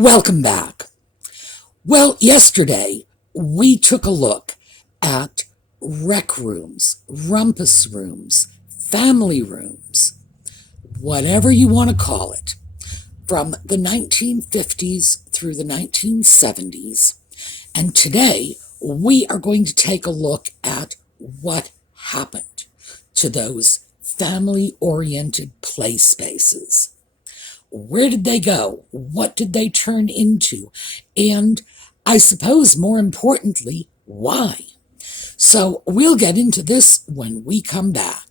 Welcome back. Well, yesterday we took a look at rec rooms, rumpus rooms, family rooms, whatever you want to call it, from the 1950s through the 1970s. And today we are going to take a look at what happened to those family-oriented play spaces. Where did they go? What did they turn into? And I suppose more importantly, why? So we'll get into this when we come back.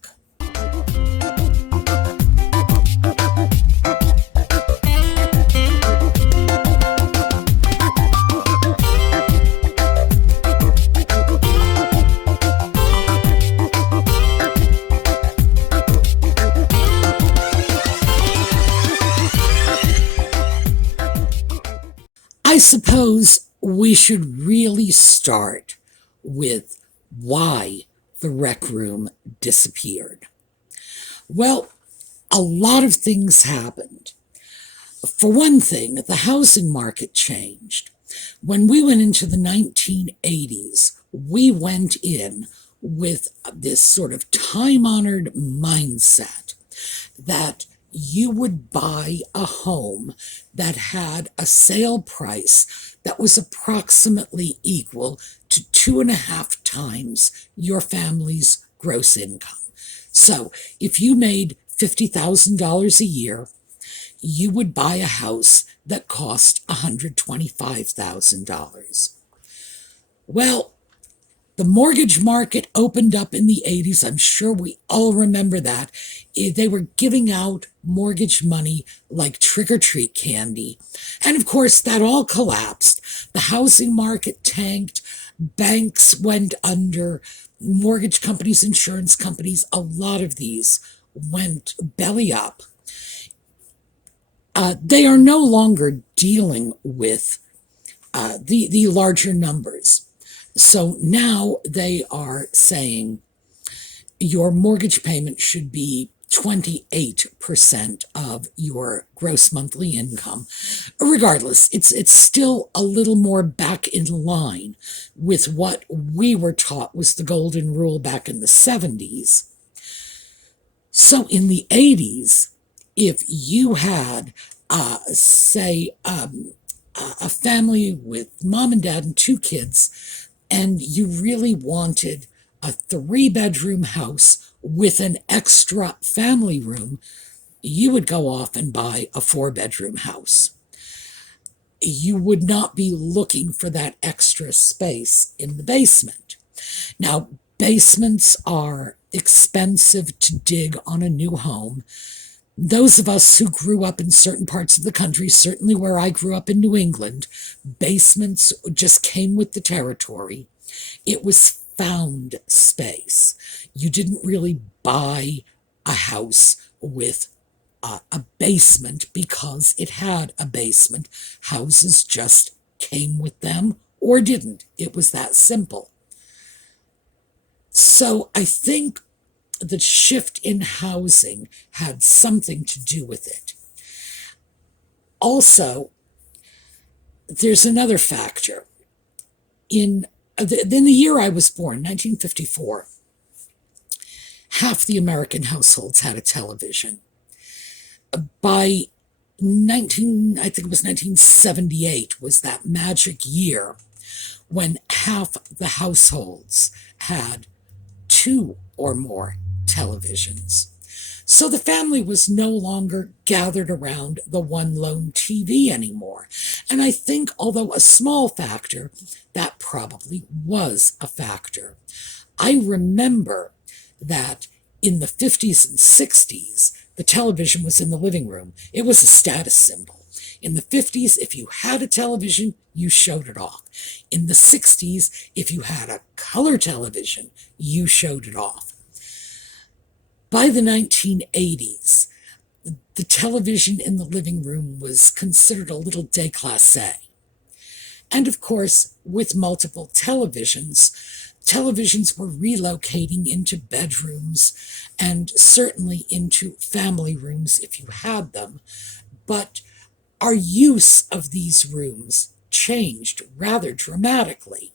I suppose we should really start with why the rec room disappeared. Well, a lot of things happened. For one thing, the housing market changed. When we went into the 1980s, we went in with this sort of time-honored mindset that you would buy a home that had a sale price that was approximately equal to 2.5 times your family's gross income. So if you made $50,000 a year, you would buy a house that cost $125,000. Well, the mortgage market opened up in the 80s. I'm sure we all remember that. They were giving out mortgage money like trick-or-treat candy. And of course, that all collapsed. The housing market tanked. Banks went under. Mortgage companies, insurance companies, a lot of these went belly up. They are no longer dealing with the larger numbers. So now they are saying your mortgage payment should be 28% of your gross monthly income. Regardless, it's still a little more back in line with what we were taught was the golden rule back in the 70s. So in the 80s, if you had, say, a family with mom and dad and 2 kids, and you really wanted a 3-bedroom house with an extra family room, you would go off and buy a 4-bedroom house. You would not be looking for that extra space in the basement. Now, basements are expensive to dig on a new home. Those of us who grew up in certain parts of the country, certainly where I grew up in New England, basements just came with the territory. It was found space. You didn't really buy a house with a basement because it had a basement. Houses just came with them or didn't. It was that simple. So I think the shift in housing had something to do with it. Also, there's another factor. In the year I was born, 1954, half the American households had a television. By I think it was 1978 was that magic year when half the households had 2 or more televisions. So the family was no longer gathered around the one lone TV anymore. And I think, although a small factor, that probably was a factor. I remember that in the 50s and 60s, the television was in the living room. It was a status symbol. In the 50s, if you had a television, you showed it off. In the 60s, if you had a color television, you showed it off. By the 1980s, the television in the living room was considered a little déclassé. And of course, with multiple televisions were relocating into bedrooms and certainly into family rooms if you had them. But our use of these rooms changed rather dramatically.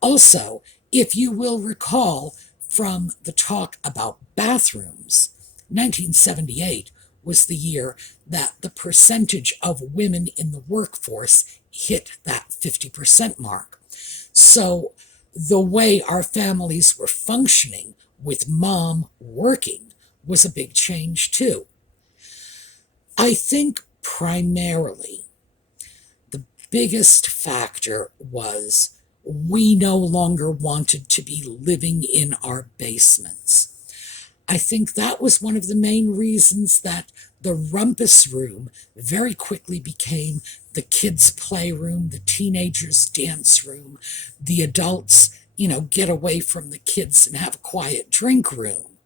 Also, if you will recall from the talk about bathrooms, 1978 was the year that the percentage of women in the workforce hit that 50% mark. So the way our families were functioning with mom working was a big change too. I think primarily the biggest factor was we no longer wanted to be living in our basements. I think that was one of the main reasons that the Rumpus room very quickly became the kids' playroom, the teenagers' dance room, the adults, get away from the kids and have a quiet drink room.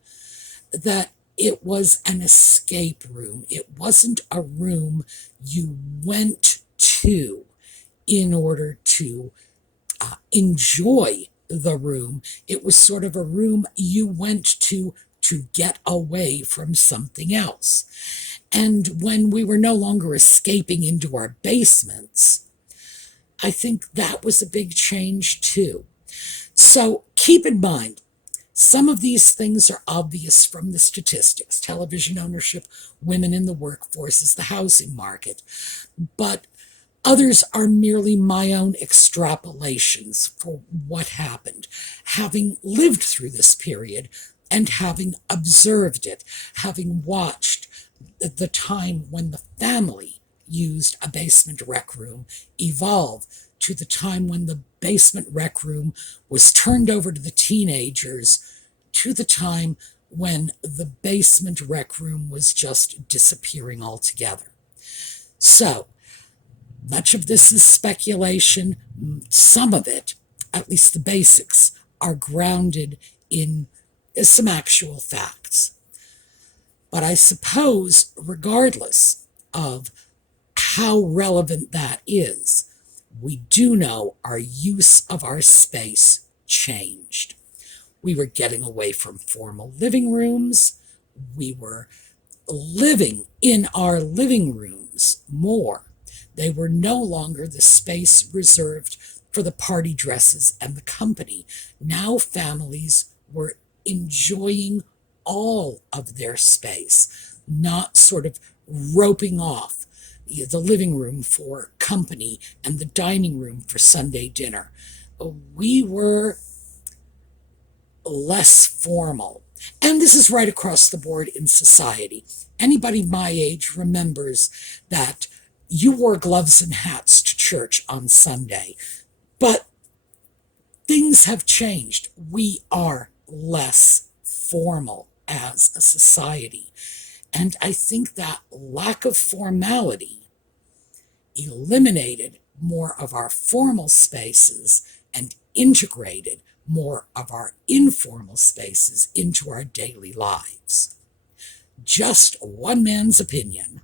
That it was an escape room. It wasn't a room you went to in order to enjoy the room. It was sort of a room you went to get away from something else. And when we were no longer escaping into our basements, I think that was a big change too. So keep in mind, some of these things are obvious from the statistics: television ownership, women in the workforce, is the housing market. But others are merely my own extrapolations for what happened, having lived through this period and having observed it, having watched the time when the family used a basement rec room evolve to the time when the basement rec room was turned over to the teenagers, to the time when the basement rec room was just disappearing altogether. So, much of this is speculation. Some of it, at least the basics, are grounded in some actual facts. But I suppose, regardless of how relevant that is, we do know our use of our space changed. We were getting away from formal living rooms. We were living in our living rooms more. They were no longer the space reserved for the party dresses and the company. Now families were enjoying all of their space, not sort of roping off the living room for company and the dining room for Sunday dinner. We were less formal. And this is right across the board in society. Anybody my age remembers that you wore gloves and hats to church on Sunday. But things have changed. We are less formal as a society. And I think that lack of formality eliminated more of our formal spaces and integrated more of our informal spaces into our daily lives. Just one man's opinion.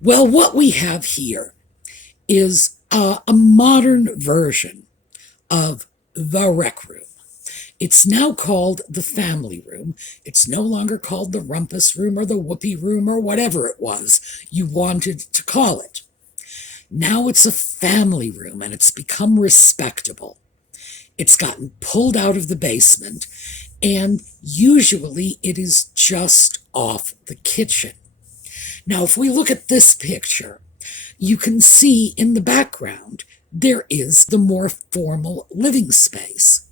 Well, what we have here is a modern version of the rec room. It's now called the family room. It's no longer called the Rumpus room or the Whoopee room or whatever it was you wanted to call it. Now it's a family room, and it's become respectable. It's gotten pulled out of the basement, and usually it is just off the kitchen. Now, if we look at this picture, you can see in the background there is the more formal living space.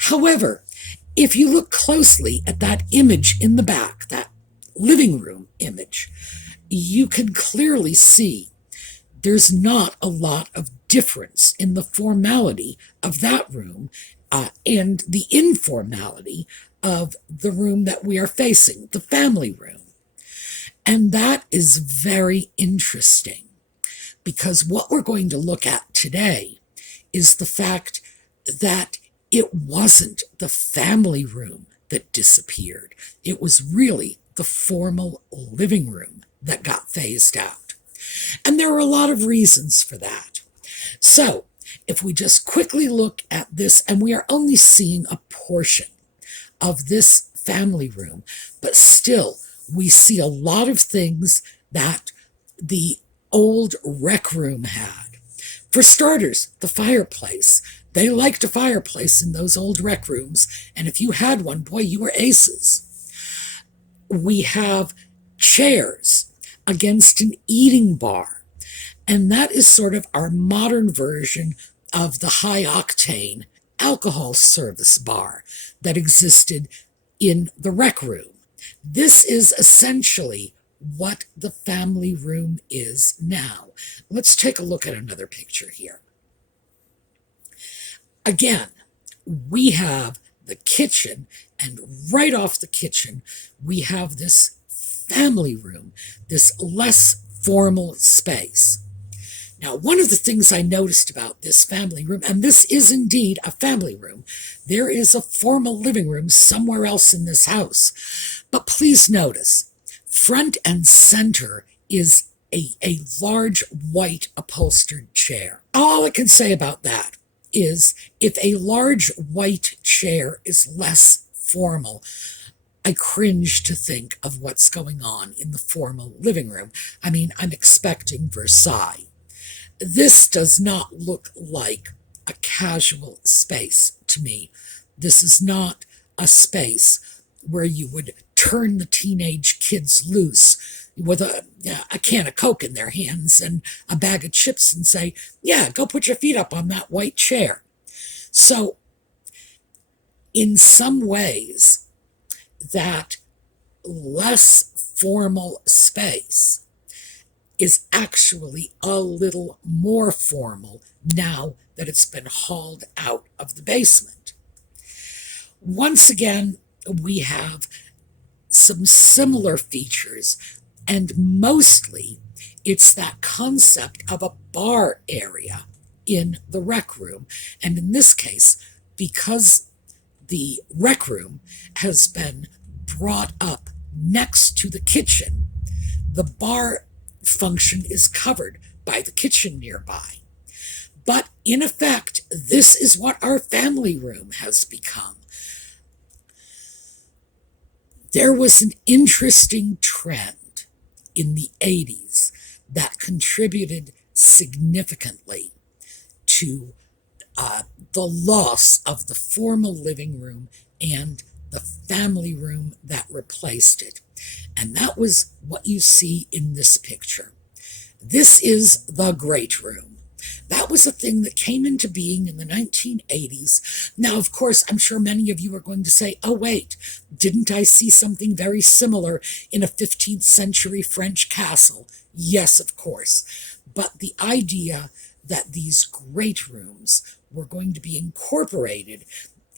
However, if you look closely at that image in the back, that living room image, you can clearly see there's not a lot of difference in the formality of that room and the informality of the room that we are facing, the family room. And that is very interesting, because what we're going to look at today is the fact that it wasn't the family room that disappeared. It was really the formal living room that got phased out. And there are a lot of reasons for that. So, if we just quickly look at this, and we are only seeing a portion of this family room, but still we see a lot of things that the old rec room had. For starters, the fireplace. They liked a fireplace in those old rec rooms, and if you had one, boy, you were aces. We have chairs against an eating bar, and that is sort of our modern version of the high-octane alcohol service bar that existed in the rec room. This is essentially what the family room is now. Let's take a look at another picture here. Again, we have the kitchen, and right off the kitchen, we have this family room, this less formal space. Now, one of the things I noticed about this family room, and this is indeed a family room, there is a formal living room somewhere else in this house. But please notice, front and center is a large white upholstered chair. All I can say about that is if a large white chair is less formal, I cringe to think of what's going on in the formal living room. I mean, I'm expecting Versailles. This does not look like a casual space to me. This is not a space where you would turn the teenage kids loose with a can of Coke in their hands and a bag of chips and say, yeah, go put your feet up on that white chair. So in some ways, that less formal space is actually a little more formal now that it's been hauled out of the basement. Once again, we have some similar features, and mostly it's that concept of a bar area in the rec room. And in this case, because the rec room has been brought up next to the kitchen, the bar function is covered by the kitchen nearby. But in effect, this is what our family room has become. There was an interesting trend in the 80s that contributed significantly to the loss of the formal living room and the family room that replaced it. And that was what you see in this picture. This is the great room. That was a thing that came into being in the 1980s. Now, of course, I'm sure many of you are going to say, oh, wait, didn't I see something very similar in a 15th century French castle? Yes, of course. But the idea that these great rooms were going to be incorporated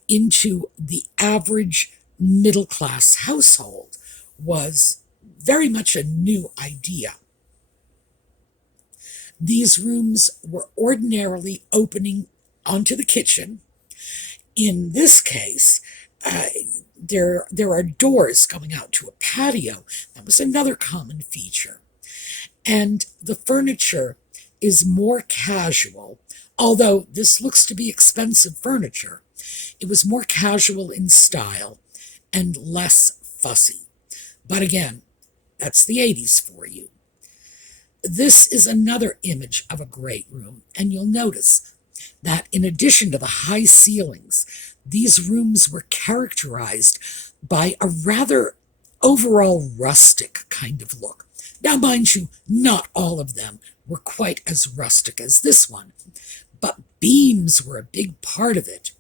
into the average middle-class household was very much a new idea. These rooms were ordinarily opening onto the kitchen. In this case, there are doors going out to a patio. That was another common feature. And the furniture is more casual, although this looks to be expensive furniture. It was more casual in style and less fussy. But again, that's the 80s for you. This is another image of a great room, and you'll notice that in addition to the high ceilings, these rooms were characterized by a rather overall rustic kind of look. Now, mind you, not all of them were quite as rustic as this one, but beams were a big part of it.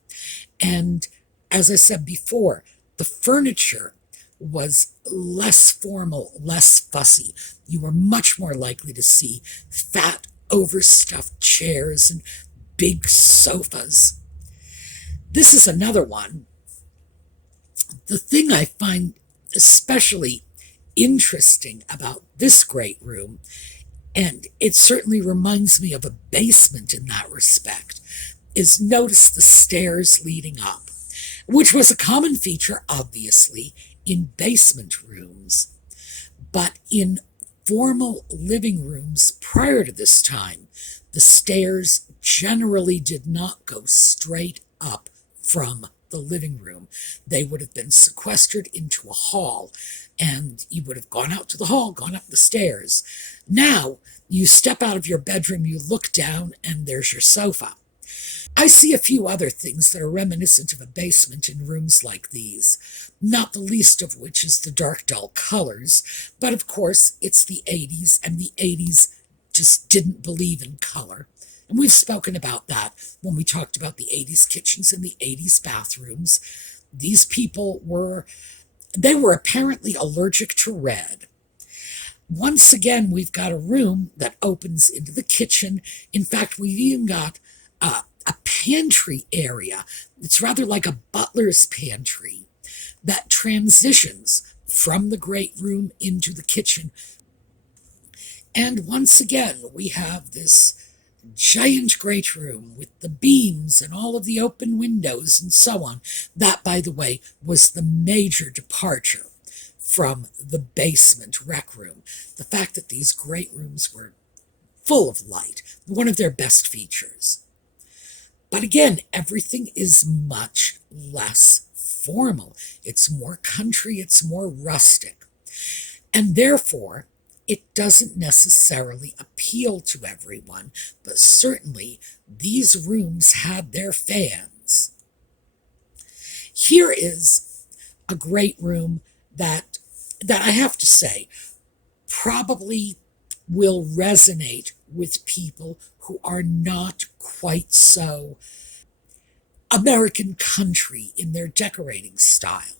And as I said before, the furniture was less formal, less fussy. You were much more likely to see fat, overstuffed chairs and big sofas. This is another one. The thing I find especially interesting about this great room, and it certainly reminds me of a basement in that respect, is notice the stairs leading up, which was a common feature, obviously, in basement rooms. But in formal living rooms prior to this time, the stairs generally did not go straight up from the living room. They would have been sequestered into a hall, and you would have gone out to the hall, gone up the stairs. Now, you step out of your bedroom, you look down, and there's your sofa. I see a few other things that are reminiscent of a basement in rooms like these, not the least of which is the dark, dull colors, but of course it's the 80s, and the 80s just didn't believe in color. And we've spoken about that when we talked about the 80s kitchens and the 80s bathrooms. These people were apparently allergic to red. Once again, we've got a room that opens into the kitchen. In fact, we've even got a pantry area. It's rather like a butler's pantry that transitions from the great room into the kitchen. And once again, we have this giant great room with the beams and all of the open windows and so on. That, by the way, was the major departure from the basement rec room. The fact that these great rooms were full of light, one of their best features. But again, everything is much less formal. It's more country, it's more rustic. And therefore, it doesn't necessarily appeal to everyone, but certainly these rooms had their fans. Here is a great room that I have to say probably will resonate with people who are not quite so American country in their decorating style.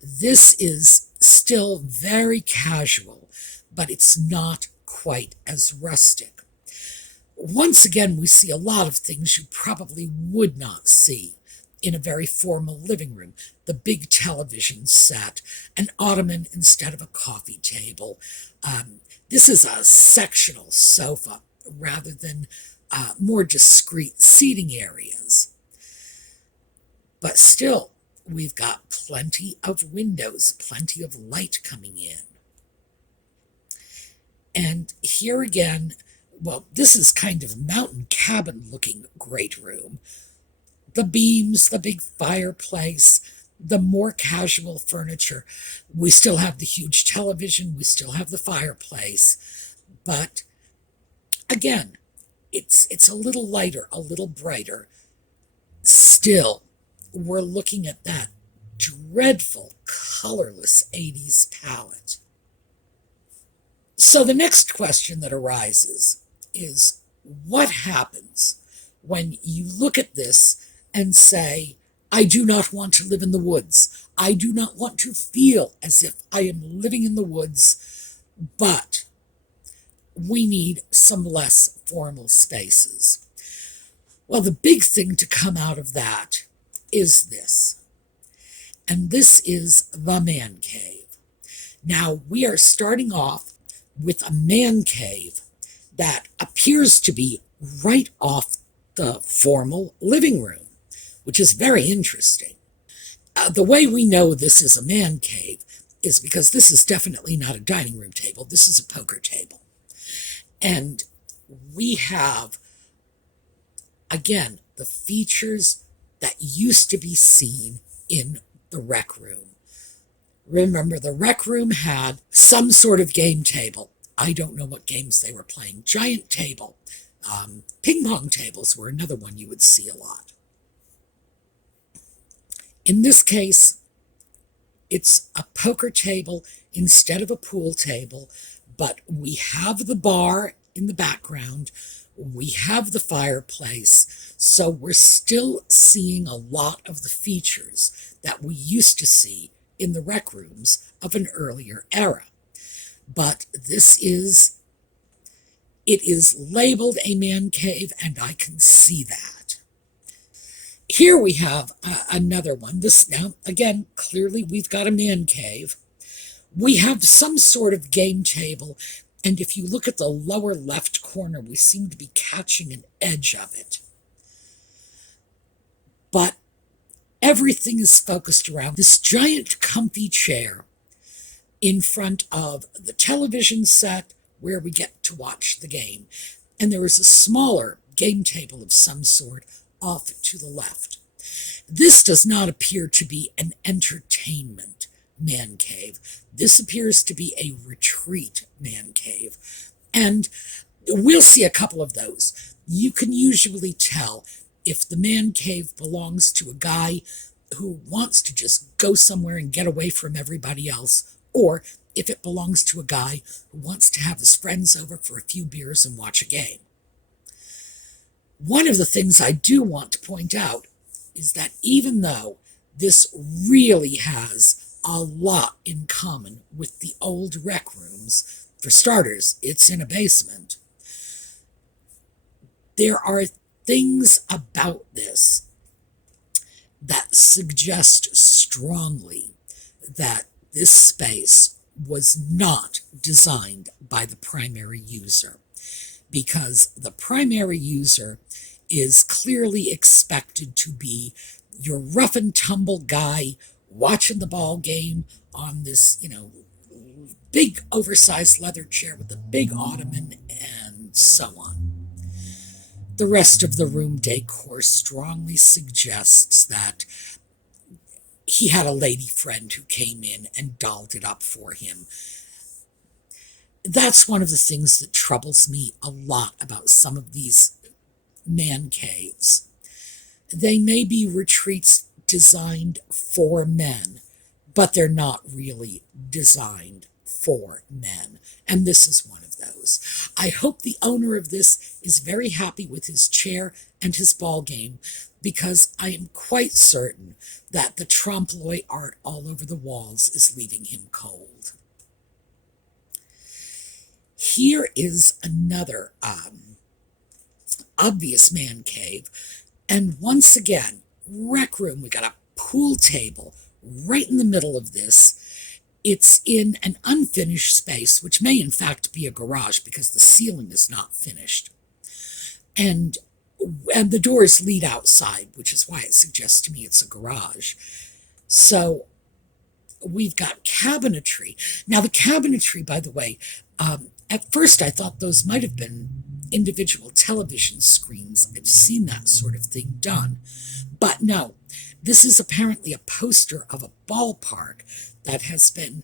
This is still very casual, but it's not quite as rustic. Once again, we see a lot of things you probably would not see in a very formal living room. The big television set, an ottoman instead of a coffee table. This is a sectional sofa rather than more discreet seating areas. But still, we've got plenty of windows, plenty of light coming in. And here again, well, this is kind of mountain cabin looking great room. The beams, the big fireplace, the more casual furniture. We still have the huge television, we still have the fireplace, but again, it's a little lighter, a little brighter. Still, we're looking at that dreadful, colorless 80s palette. So the next question that arises is, what happens when you look at this and say, I do not want to live in the woods. I do not want to feel as if I am living in the woods, but we need some less formal spaces. Well, the big thing to come out of that is this, and this is the man cave. Now, we are starting off with a man cave that appears to be right off the formal living room, which is very interesting. The way we know this is a man cave is because this is definitely not a dining room table. This is a poker table. And we have, again, the features that used to be seen in the rec room. Remember, the rec room had some sort of game table. I don't know what games they were playing. Giant table. Ping pong tables were another one you would see a lot. In this case, it's a poker table instead of a pool table, but we have the bar in the background. We have the fireplace, so we're still seeing a lot of the features that we used to see in the rec rooms of an earlier era. But it is labeled a man cave, and I can see that. Here we have another one. This now, again, clearly we've got a man cave. We have some sort of game table, and if you look at the lower left corner, we seem to be catching an edge of it. But everything is focused around this giant comfy chair in front of the television set where we get to watch the game. And there is a smaller game table of some sort off to the left. This does not appear to be an entertainment man cave. This appears to be a retreat man cave. And we'll see a couple of those. You can usually tell if the man cave belongs to a guy who wants to just go somewhere and get away from everybody else, or if it belongs to a guy who wants to have his friends over for a few beers and watch a game. One of the things I do want to point out is that even though this really has a lot in common with the old rec rooms, for starters, it's in a basement, there are things about this that suggest strongly that this space was not designed by the primary user, because the primary user is clearly expected to be your rough and tumble guy watching the ball game on this, big oversized leather chair with a big ottoman and so on. The rest of the room decor strongly suggests that he had a lady friend who came in and dolled it up for him. That's one of the things that troubles me a lot about some of these man caves. They may be retreats designed for men, but they're not really designed for men. And this is one of those. I hope the owner of this is very happy with his chair and his ball game, because I am quite certain that the trompe-l'oeil art all over the walls is leaving him cold. Here is another obvious man cave. And once again, rec room. We got a pool table right in the middle of this. It's in an unfinished space, which may in fact be a garage because the ceiling is not finished. And the doors lead outside, which is why it suggests to me it's a garage. So we've got cabinetry. Now the cabinetry, by the way, at first I thought those might have been individual television screens. I've seen that sort of thing done. But no, this is apparently a poster of a ballpark that has been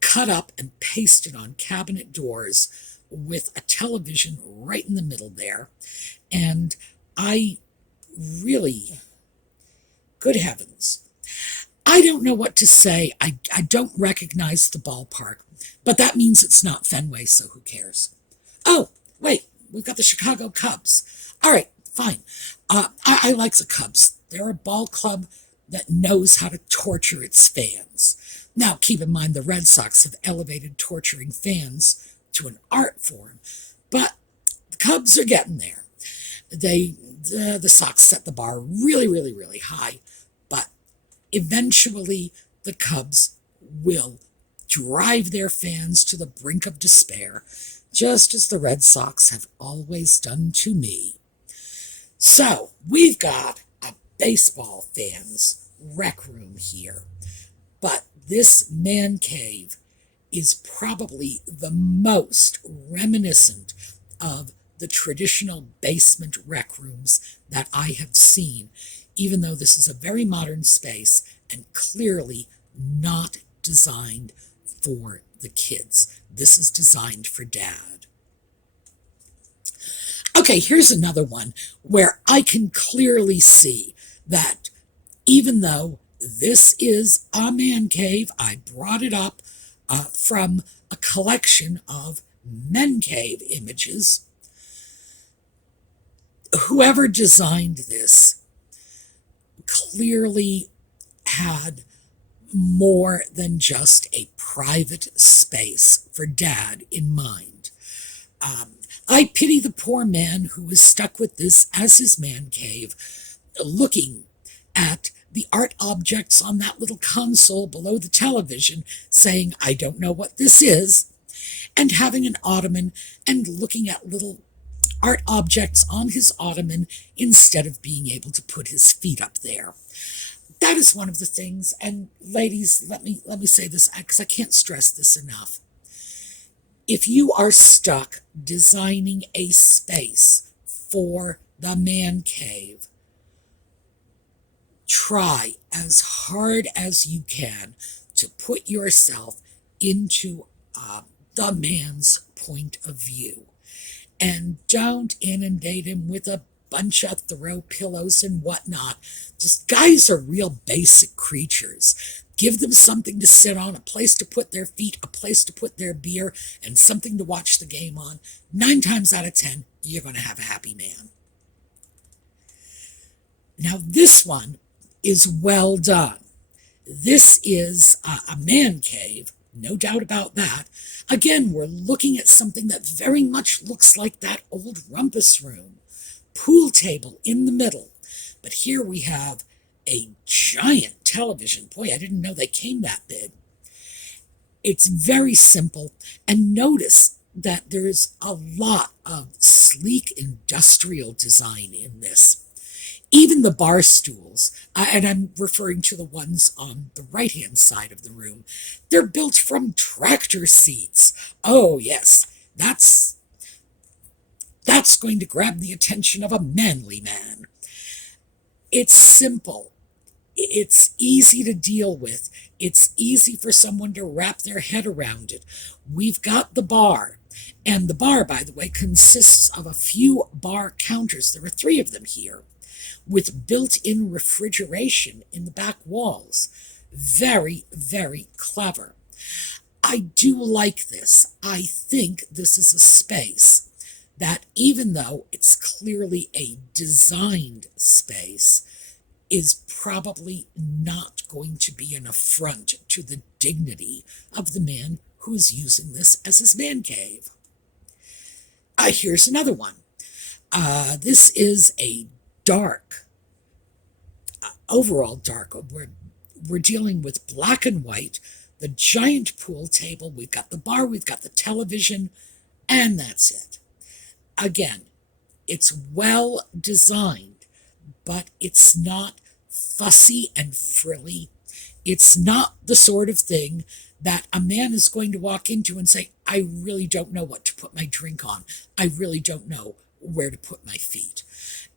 cut up and pasted on cabinet doors with a television right in the middle there. And I really, good heavens, I don't know what to say. I don't recognize the ballpark, but that means it's not Fenway, so who cares? Oh, wait, we've got the Chicago Cubs. All right, fine. I like the Cubs. They're a ball club that knows how to torture its fans. Now, keep in mind the Red Sox have elevated torturing fans to an art form, but the Cubs are getting there. The Sox set the bar really, really, really high, but eventually the Cubs will drive their fans to the brink of despair, just as the Red Sox have always done to me. So, we've got a baseball fan's rec room here, but this man cave is probably the most reminiscent of the traditional basement rec rooms that I have seen, even though this is a very modern space and clearly not designed for the kids. This is designed for Dad. Okay, here's another one where I can clearly see that even though this is a man cave, I brought it up from a collection of men cave images. Whoever designed this clearly had more than just a private space for Dad in mind. I pity the poor man who is stuck with this as his man cave, looking at the art objects on that little console below the television, saying, I don't know what this is, and having an ottoman and looking at little art objects on his ottoman instead of being able to put his feet up there. That is one of the things, and ladies, let me say this because I can't stress this enough. If you are stuck designing a space for the man cave, try as hard as you can to put yourself into the man's point of view. And don't inundate him with a bunch of throw pillows and whatnot. Just guys are real basic creatures. Give them something to sit on, a place to put their feet, a place to put their beer, and something to watch the game on. 9 times out of 10, you're going to have a happy man. Now, this one is well done. This is a man cave, no doubt about that. Again, we're looking at something that very much looks like that old Rumpus room. Pool table in the middle. But here we have a giant television. Boy, I didn't know they came that big. It's very simple. And notice that there's a lot of sleek industrial design in this. Even the bar stools, and I'm referring to the ones on the right-hand side of the room, they're built from tractor seats. Oh, yes, that's going to grab the attention of a manly man. It's simple. It's easy to deal with. It's easy for someone to wrap their head around it. We've got the bar. And the bar, by the way, consists of a few bar counters. There are 3 of them here, with built-in refrigeration in the back walls. Very, very clever. I do like this. I think this is a space that, even though it's clearly a designed space, is probably not going to be an affront to the dignity of the man who is using this as his man cave. Here's another one. This is a dark, overall dark. We're dealing with black and white, the giant pool table. We've got the bar, we've got the television, and that's it. Again, it's well designed, but it's not fussy and frilly. It's not the sort of thing that a man is going to walk into and say, I really don't know what to put my drink on. I really don't know where to put my feet.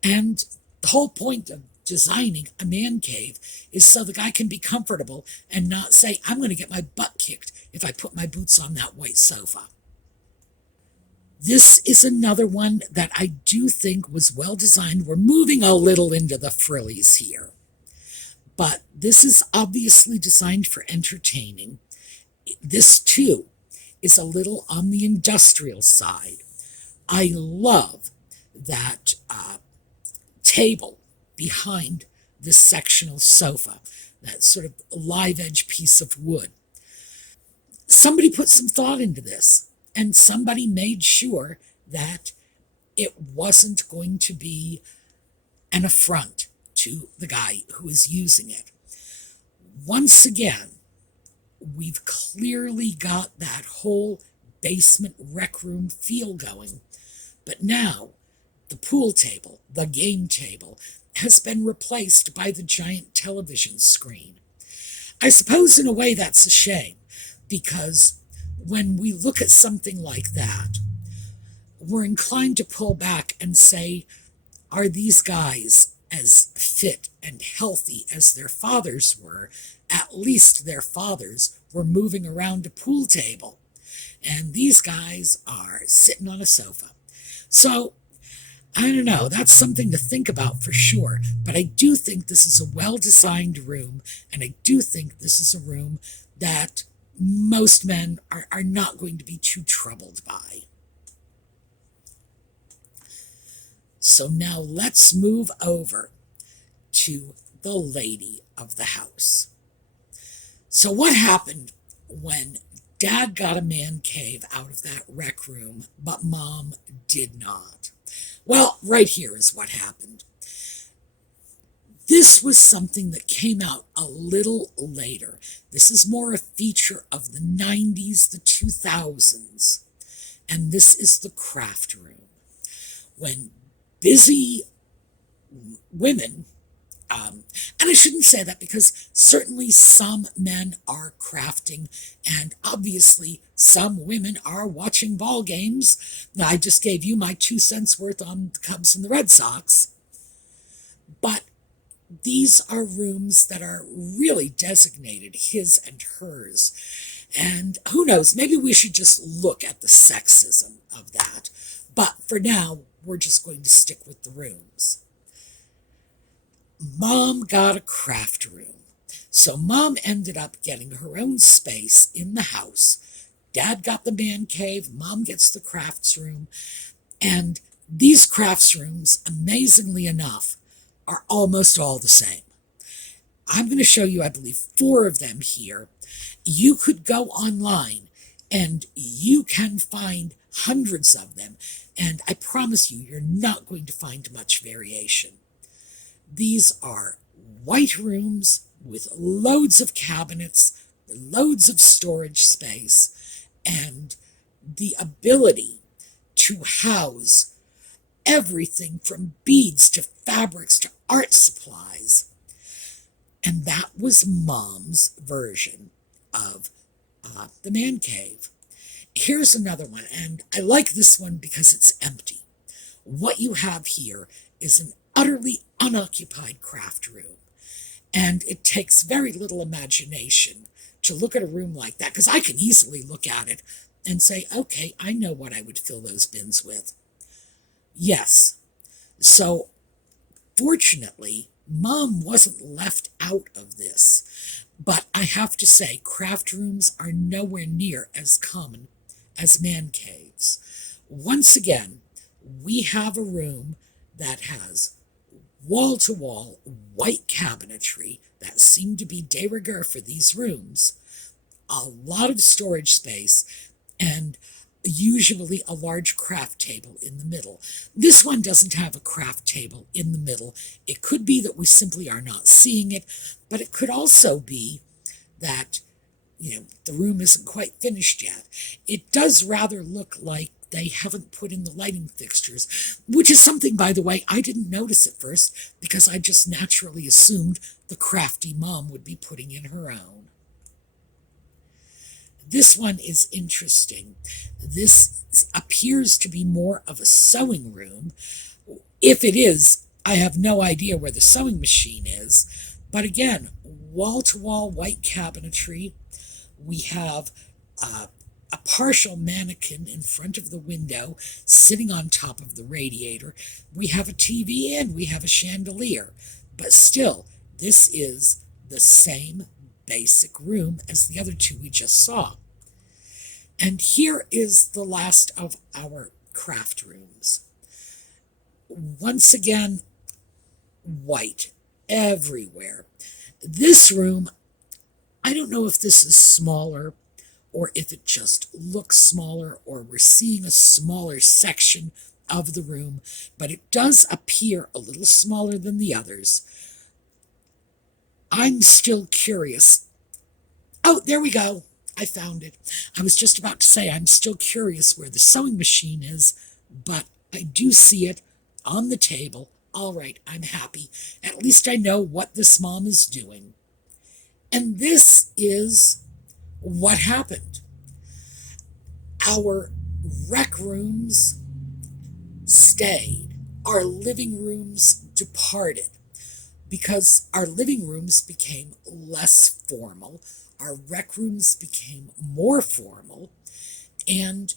And the whole point of designing a man cave is so the guy can be comfortable and not say, I'm going to get my butt kicked if I put my boots on that white sofa. This is another one that I do think was well designed. We're moving a little into the frillies here. But this is obviously designed for entertaining. This, too, is a little on the industrial side. I love that table behind this sectional sofa, that sort of live edge piece of wood. Somebody put some thought into this, and somebody made sure that it wasn't going to be an affront to the guy who is using it. Once again, we've clearly got that whole basement rec room feel going, but now the pool table, the game table, has been replaced by the giant television screen. I suppose in a way that's a shame, because when we look at something like that, we're inclined to pull back and say, are these guys as fit and healthy as their fathers were? At least their fathers were moving around a pool table, and these guys are sitting on a sofa. So, I don't know, that's something to think about for sure, but I do think this is a well-designed room, and I do think this is a room that most men are not going to be too troubled by. So now let's move over to the lady of the house. So what happened when Dad got a man cave out of that rec room, but Mom did not? Well, right here is what happened. This was something that came out a little later. This is more a feature of the 90s, the 2000s. And this is the craft room. When busy women, and I shouldn't say that because certainly some men are crafting, and obviously some women are watching ball games. Now, I just gave you my 2 cents worth on the Cubs and the Red Sox. But these are rooms that are really designated his and hers. And who knows, maybe we should just look at the sexism of that. But for now, we're just going to stick with the rooms. Mom got a craft room. So Mom ended up getting her own space in the house. Dad got the man cave, Mom gets the crafts room. And these crafts rooms, amazingly enough, are almost all the same. I'm going to show you, I believe, 4 of them here. You could go online and you can find hundreds of them. And I promise you, you're not going to find much variation. These are white rooms with loads of cabinets, loads of storage space, and the ability to house everything from beads to fabrics to art supplies. And that was Mom's version of the man cave. Here's another one, and I like this one because it's empty. What you have here is an utterly unoccupied craft room, and it takes very little imagination to look at a room like that, because I can easily look at it and say, okay, I know what I would fill those bins with. Yes, so fortunately, Mom wasn't left out of this, but I have to say, craft rooms are nowhere near as common as man caves. Once again, we have a room that has wall-to-wall white cabinetry that seemed to be de rigueur for these rooms, a lot of storage space, and usually a large craft table in the middle. This one doesn't have a craft table in the middle. It could be that we simply are not seeing it, but it could also be that, the room isn't quite finished yet. It does rather look like they haven't put in the lighting fixtures, which is something, by the way, I didn't notice at first because I just naturally assumed the crafty Mom would be putting in her own. This one is interesting. This appears to be more of a sewing room. If it is, I have no idea where the sewing machine is. But again, wall-to-wall white cabinetry. We have a partial mannequin in front of the window sitting on top of the radiator. We have a TV and we have a chandelier. But still, this is the same basic room as the other 2 we just saw. And here is the last of our craft rooms. Once again, white everywhere. This room, I don't know if this is smaller or if it just looks smaller or we're seeing a smaller section of the room, but it does appear a little smaller than the others. I'm still curious. Oh, there we go. I found it. I was just about to say I'm still curious where the sewing machine is, but I do see it on the table. All right, I'm happy. At least I know what this Mom is doing. And this is what happened. Our rec rooms stayed. Our living rooms departed because our living rooms became less formal. Our rec rooms became more formal, and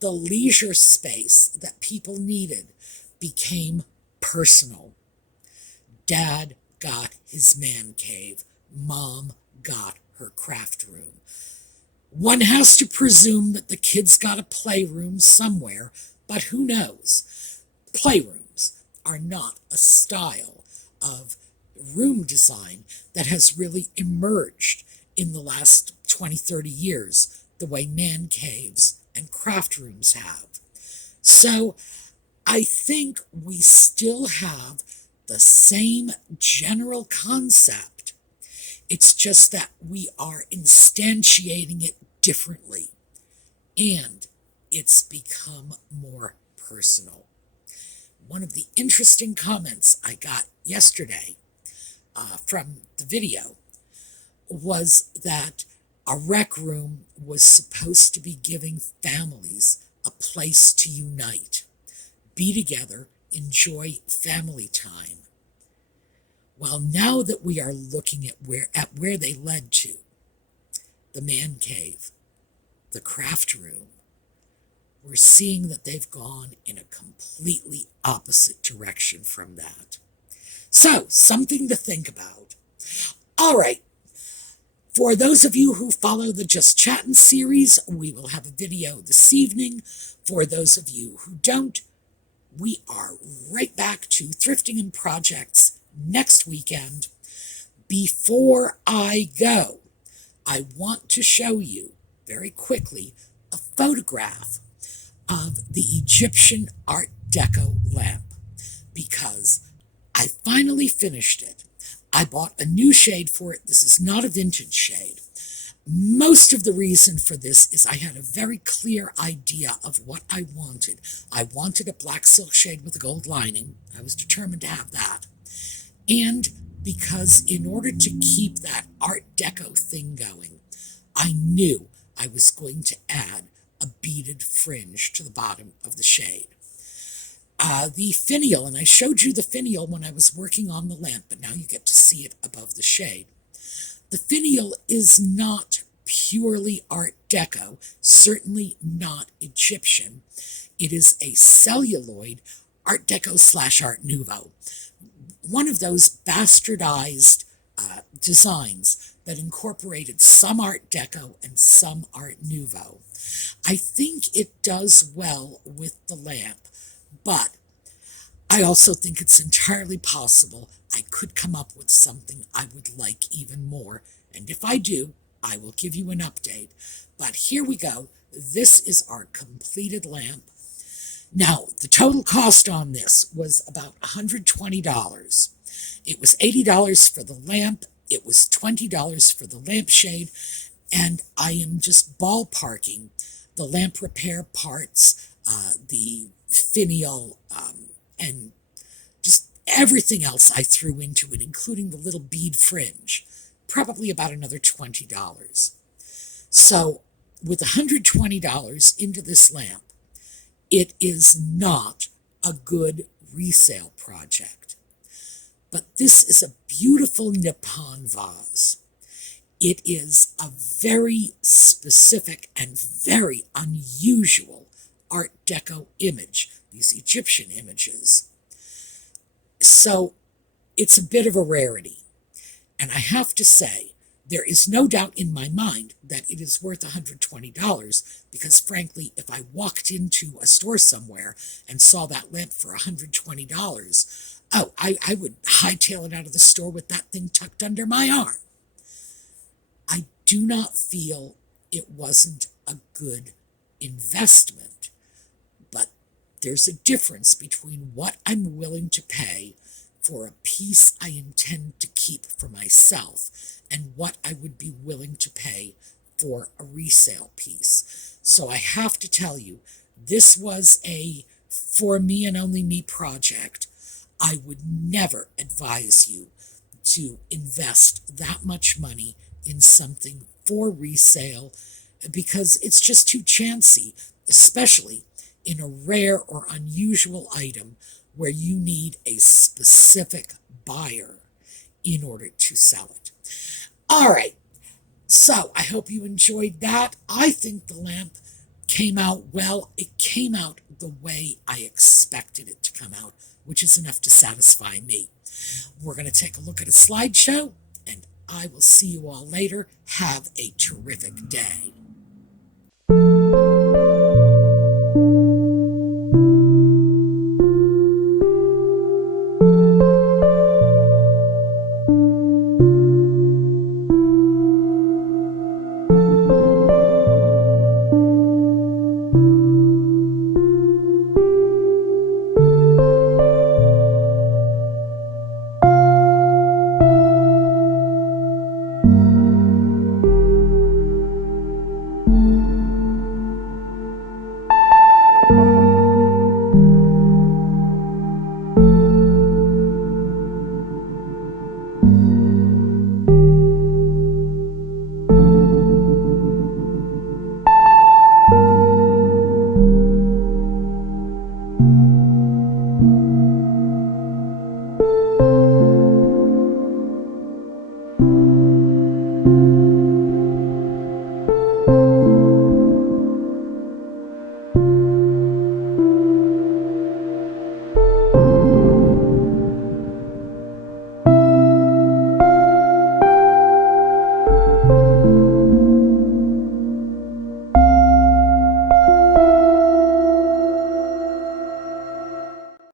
the leisure space that people needed became personal. Dad got his man cave. Mom got her craft room. One has to presume that the kids got a playroom somewhere, but who knows? Playrooms are not a style of room design that has really emerged in the last 20, 30 years, the way man caves and craft rooms have. So I think we still have the same general concept. It's just that we are instantiating it differently, and it's become more personal. One of the interesting comments I got yesterday from the video was that a rec room was supposed to be giving families a place to unite, be together, enjoy family time. Well, now that we are looking at where they led to, the man cave, the craft room, we're seeing that they've gone in a completely opposite direction from that. So, something to think about. All right. For those of you who follow the Just Chattin' series, we will have a video this evening. For those of you who don't, we are right back to thrifting and projects next weekend. Before I go, I want to show you very quickly a photograph of the Egyptian Art Deco lamp, because I finally finished it. I bought a new shade for it. This is not a vintage shade. Most of the reason for this is I had a very clear idea of what I wanted. I wanted a black silk shade with a gold lining. I was determined to have that. And because in order to keep that Art Deco thing going, I knew I was going to add a beaded fringe to the bottom of the shade. The finial, and I showed you the finial when I was working on the lamp, but now you get to see it above the shade. The finial is not purely Art Deco, certainly not Egyptian. It is a celluloid Art Deco / Art Nouveau. One of those bastardized designs that incorporated some Art Deco and some Art Nouveau. I think it does well with the lamp, but I also think it's entirely possible I could come up with something I would like even more. And if I do, I will give you an update. But here we go. This is our completed lamp. Now, the total cost on this was about $120. It was $80 for the lamp. It was $20 for the lampshade. And I am just ballparking the lamp repair parts, the finial, and just everything else I threw into it, including the little bead fringe, probably about another $20. So with $120 into this lamp, it is not a good resale project. But this is a beautiful Nippon vase. It is a very specific and very unusual Art Deco image, these Egyptian images. So it's a bit of a rarity. And I have to say, there is no doubt in my mind that it is worth $120, because frankly, if I walked into a store somewhere and saw that lamp for $120, oh, I would hightail it out of the store with that thing tucked under my arm. I do not feel it wasn't a good investment, but there's a difference between what I'm willing to pay for a piece I intend to keep for myself and what I would be willing to pay for a resale piece. So I have to tell you, this was a for me and only me project. I would never advise you to invest that much money in something for resale, because it's just too chancy, especially in a rare or unusual item where you need a specific buyer in order to sell it. All right, so I hope you enjoyed that. I think the lamp came out well. It came out the way I expected it to come out, which is enough to satisfy me. We're going to take a look at a slideshow, and I will see you all later. Have a terrific day.